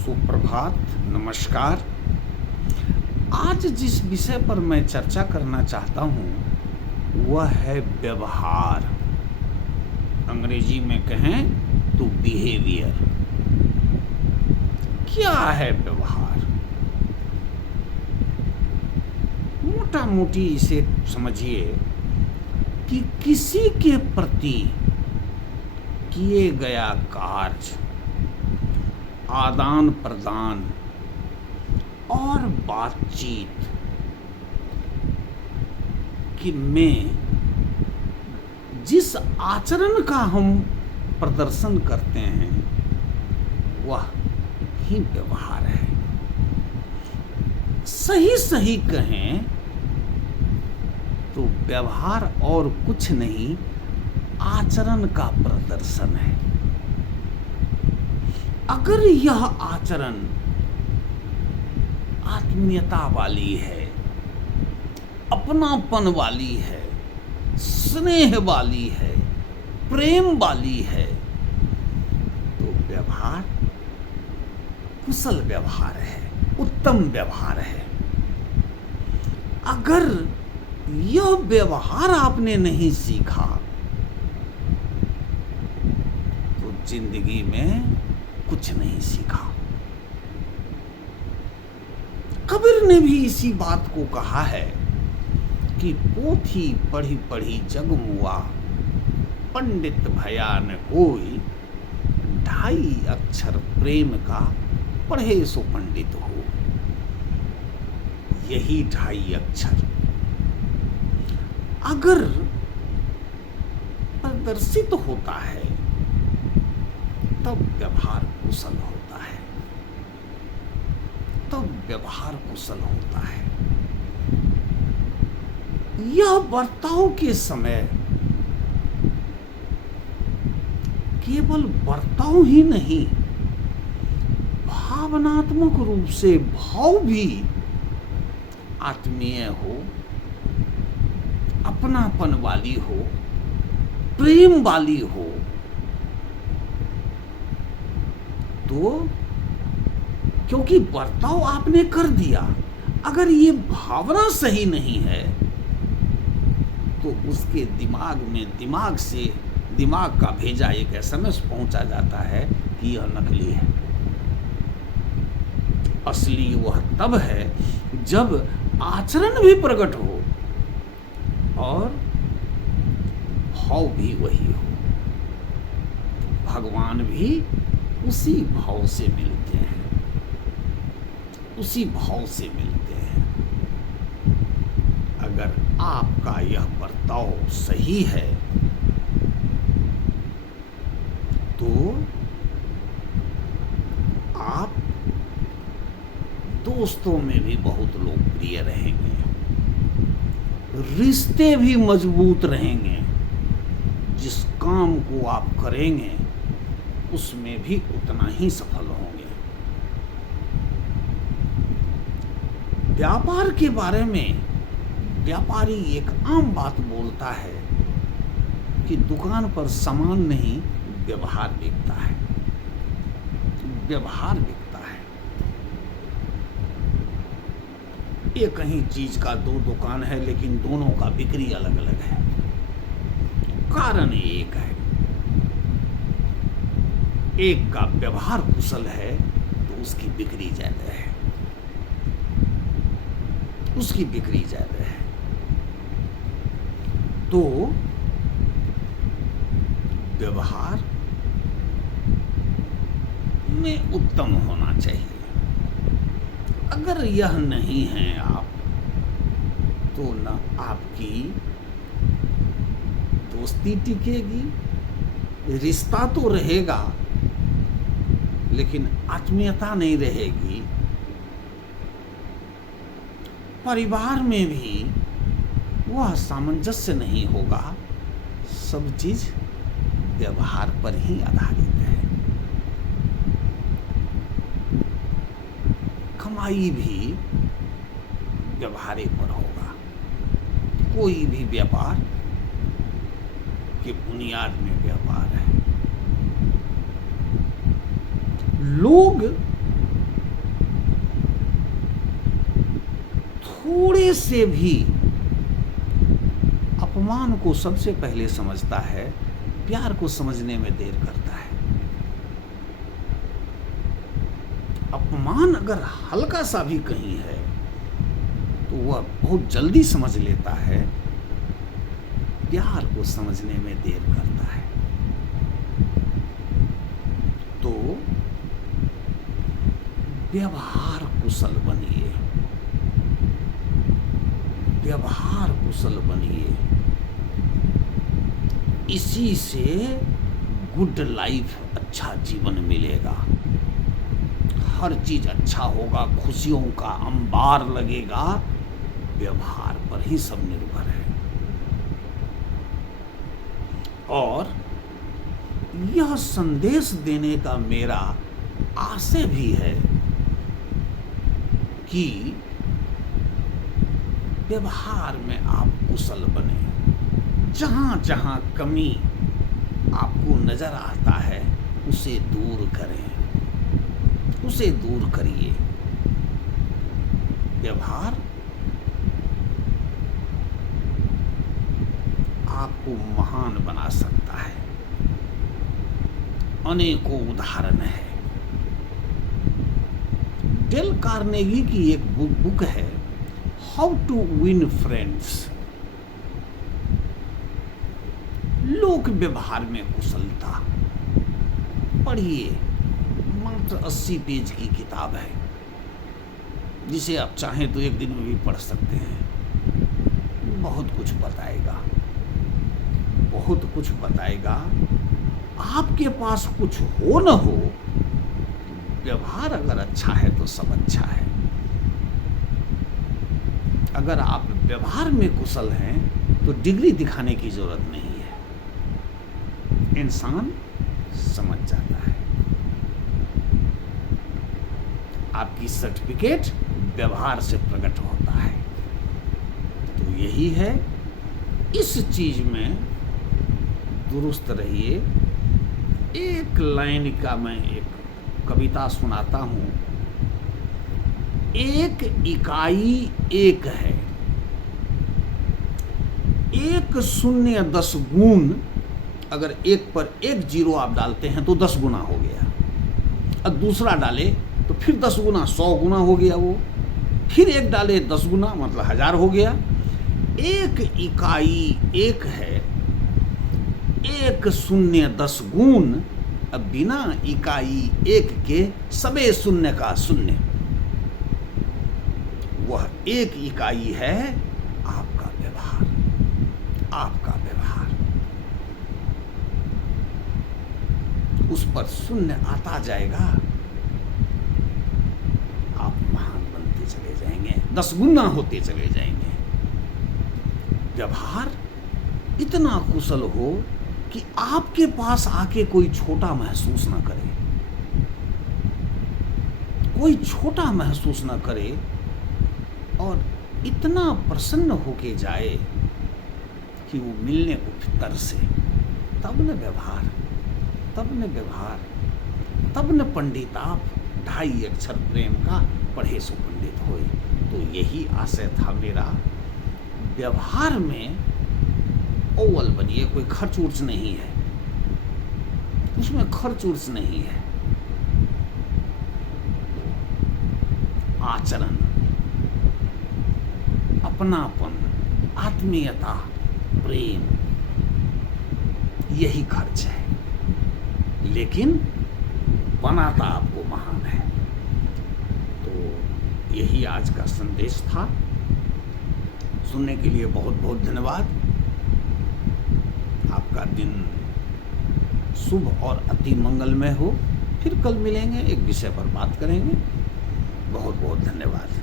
सुप्रभात, नमस्कार। आज जिस विषय पर मैं चर्चा करना चाहता हूँ वह है व्यवहार। अंग्रेजी में कहें तो बिहेवियर। क्या है व्यवहार? मोटा मोटी इसे समझिए कि किसी के प्रति किए गया कार्य, आदान प्रदान और बातचीत कि में जिस आचरण का हम प्रदर्शन करते हैं वह ही व्यवहार है। सही सही कहें तो व्यवहार और कुछ नहीं, आचरण का प्रदर्शन है। अगर यह आचरण आत्मीयता वाली है, अपनापन वाली है, स्नेह वाली है, प्रेम वाली है, तो व्यवहार कुशल व्यवहार है, उत्तम व्यवहार है। अगर यह व्यवहार आपने नहीं सीखा तो जिंदगी में कुछ नहीं सीखा। कबीर ने भी इसी बात को कहा है कि पोथी पढ़ी पढ़ी जग मुआ, पंडित भया न कोई, 2.5 अक्षर प्रेम का पढ़े सो पंडित हो। यही 2.5 अक्षर अगर प्रदर्शित होता है तब व्यवहार कुशल होता है, तब व्यवहार कुशल होता है। यह बर्ताव के समय केवल बर्ताव ही नहीं, भावनात्मक रूप से भाव भी आत्मीय हो, अपनापन वाली हो, प्रेम वाली हो, तो क्योंकि बर्ताव आपने कर दिया, अगर ये भावना सही नहीं है तो उसके दिमाग में दिमाग का भेजा एक एसएमएस पहुंचा जाता है कि यह नकली है। असली वह तब है जब आचरण भी प्रकट हो और भाव भी वही हो। भगवान भी उसी भाव से मिलते हैं, उसी भाव से मिलते हैं। अगर आपका यह बर्ताव सही है तो आप दोस्तों में भी बहुत लोकप्रिय रहेंगे, रिश्ते भी मजबूत रहेंगे, जिस काम को आप करेंगे उसमें भी उतना ही सफल होंगे। व्यापार के बारे में व्यापारी एक आम बात बोलता है कि दुकान पर सामान नहीं, व्यवहार बिकता है, व्यवहार बिकता है। एक ही चीज का 2 दुकान है लेकिन दोनों का बिक्री अलग अलग है। कारण एक है, एक का व्यवहार कुशल है तो उसकी बिक्री ज्यादा है, उसकी बिक्री ज्यादा है। तो व्यवहार में उत्तम होना चाहिए। अगर यह नहीं है आप, तो न आपकी दोस्ती टिकेगी, रिश्ता तो रहेगा लेकिन आत्मीयता नहीं रहेगी। परिवार में भी वह सामंजस्य नहीं होगा। सब चीज व्यवहार पर ही आधारित है। कमाई भी व्यवहार पर होगा। कोई भी व्यापार की बुनियाद में व्यापार है। लोग अपने से भी अपमान को सबसे पहले समझता है, प्यार को समझने में देर करता है। अपमान अगर हल्का सा भी कहीं है तो वह बहुत जल्दी समझ लेता है, प्यार को समझने में देर करता है। तो व्यवहार कुशल बनिए, व्यवहार कुशल बनिए। इसी से गुड लाइफ, अच्छा जीवन मिलेगा, हर चीज अच्छा होगा, खुशियों का अंबार लगेगा। व्यवहार पर ही सब निर्भर है। और यह संदेश देने का मेरा आशय भी है कि व्यवहार में आप कुशल बने। जहां जहां कमी आपको नजर आता है उसे दूर करें, उसे दूर करिए। व्यवहार आपको महान बना सकता है। अनेकों उदाहरण है। डेल कार्नेगी की एक बुक है, हाउ टू विन फ्रेंड्स। लोक व्यवहार में कुशलता, पढ़िए। मात्र 80 पेज की किताब है, जिसे आप चाहें तो एक दिन में भी पढ़ सकते हैं। बहुत कुछ बताएगा, बहुत कुछ बताएगा। आपके पास कुछ हो न हो, व्यवहार अगर अच्छा है तो सब अच्छा है। अगर आप व्यवहार में कुशल हैं तो डिग्री दिखाने की जरूरत नहीं है, इंसान समझ जाता है। आपकी सर्टिफिकेट व्यवहार से प्रकट होता है। तो यही है, इस चीज में दुरुस्त रहिए। एक लाइन का मैं एक कविता सुनाता हूं। एक इकाई एक है, 1 0 10 गुण। अगर एक पर एक जीरो आप डालते हैं तो 10 गुना हो गया। अब दूसरा डाले तो फिर 10 गुना, 100 गुना हो गया वो। फिर एक डाले 10 गुना, मतलब 1000 हो गया। एक इकाई एक है, 1 0 10 गुण। अब बिना इकाई एक के सबे शून्य का शून्य। वह एक इकाई है आपका व्यवहार, आपका व्यवहार। उस पर शून्य आता जाएगा, आप महान बनते चले जाएंगे, 10 गुना होते चले जाएंगे। व्यवहार इतना कुशल हो कि आपके पास आके कोई छोटा महसूस ना करे, कोई छोटा महसूस ना करे, और इतना प्रसन्न होके जाए कि वो मिलने को तरसे। तब न व्यवहार, तब न व्यवहार, तब न पंडित आप 2.5 अक्षर प्रेम का पढ़े सो पंडित होए। तो यही आशय था मेरा। व्यवहार में अव्वल बनिए। कोई खर्च उर्च नहीं है उसमें, खर्च उर्च नहीं है। आचरण, अपनापन, आत्मीयता, प्रेम, यही खर्च है, लेकिन बनाता आपको महान है। तो यही आज का संदेश था। सुनने के लिए बहुत बहुत धन्यवाद। आपका दिन शुभ और अति मंगलमय हो। फिर कल मिलेंगे, एक विषय पर बात करेंगे। बहुत बहुत धन्यवाद।